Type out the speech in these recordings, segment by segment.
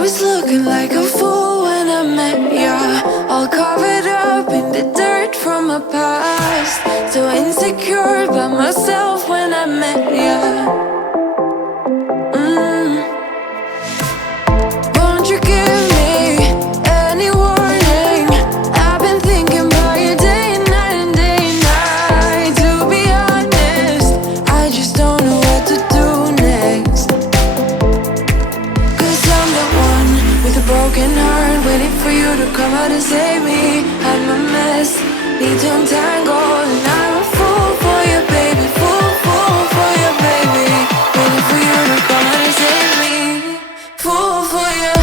was looking like a fool when I met ya, all covered up in the dirt from my past. So insecure about myself when I met ya. Won't you give me any warning? I've been thinking about you day and night and day and night. To be honest, I just don't know what to do next. Cause I'm the one with a broken heart, waiting for you to come out and save me. I'm a mess, need to untangle, and I'm a fool for you, baby. Fool for you, baby. Waiting for you to come out and save me. Fool for you.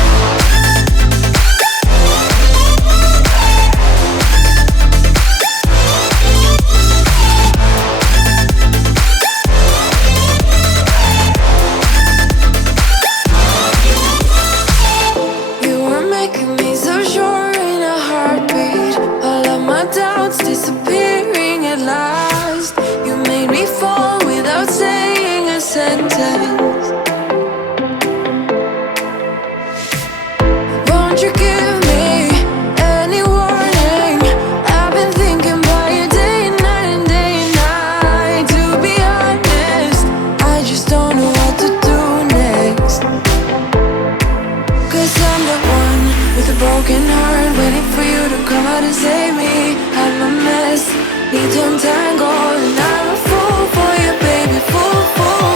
You were making me so sure in a heartbeat. All of my doubts disappearing at last. You made me fall without saying a sentence. Won't you give me any warning? I've been thinking about you day and night and day and night. To be honest, I just don't know what to do next. Cause I'm the one with a broken heart, waiting for you to come out and save me. I'm a mess, need to untangle, and I'm a fool for you, baby. Fool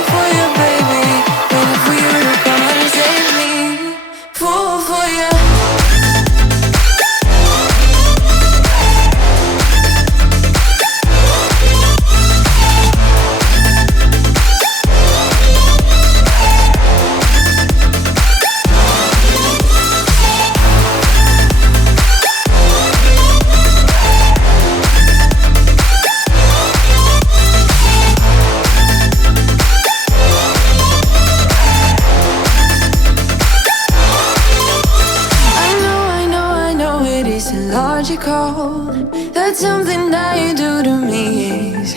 for you, baby. Waiting for you to come out and save me. Fool for you. Illogical, that something that you do to me is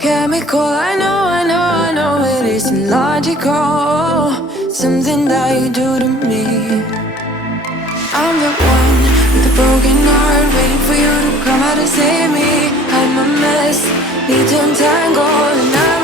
chemical. I know it is illogical, something that you do to me. I'm the one with a broken heart, waiting for you to come out and save me. I'm a mess, need to untangle, and I'm